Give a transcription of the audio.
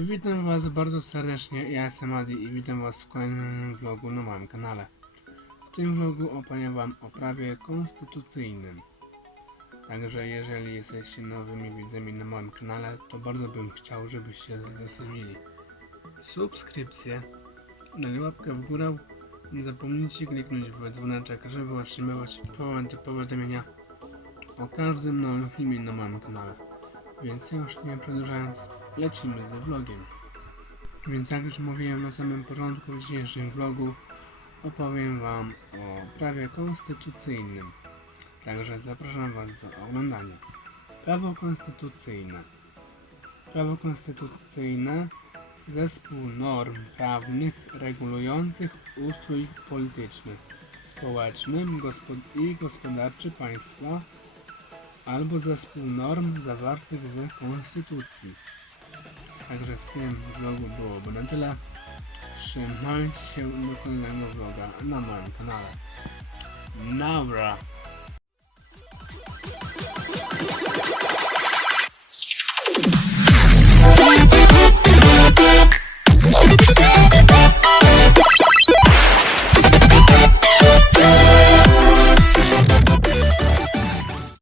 Witam Was bardzo serdecznie, ja jestem Adi i witam Was w kolejnym vlogu na moim kanale. W tym vlogu opowiem Wam o prawie konstytucyjnym. Także jeżeli jesteście nowymi widzami na moim kanale, to bardzo bym chciał, żebyście zostawili subskrypcję, dali łapkę w górę, nie zapomnijcie kliknąć w dzwoneczek, żeby otrzymywać powe- powiadomienia o każdym nowym filmie na moim kanale. Więc już nie przedłużając, lecimy ze vlogiem. Więc jak już mówiłem na samym początku w dzisiejszym vlogu, opowiem Wam o prawie konstytucyjnym. Także zapraszam Was do oglądania. Prawo konstytucyjne. Prawo konstytucyjne zespół norm prawnych regulujących ustrój polityczny, społeczny gospod- i gospodarczy państwa albo zespół norm zawartych w Konstytucji. Także w tym vlogu byłoby na tyle. Trzymajcie się do kolejnego vloga na moim kanale. Nara!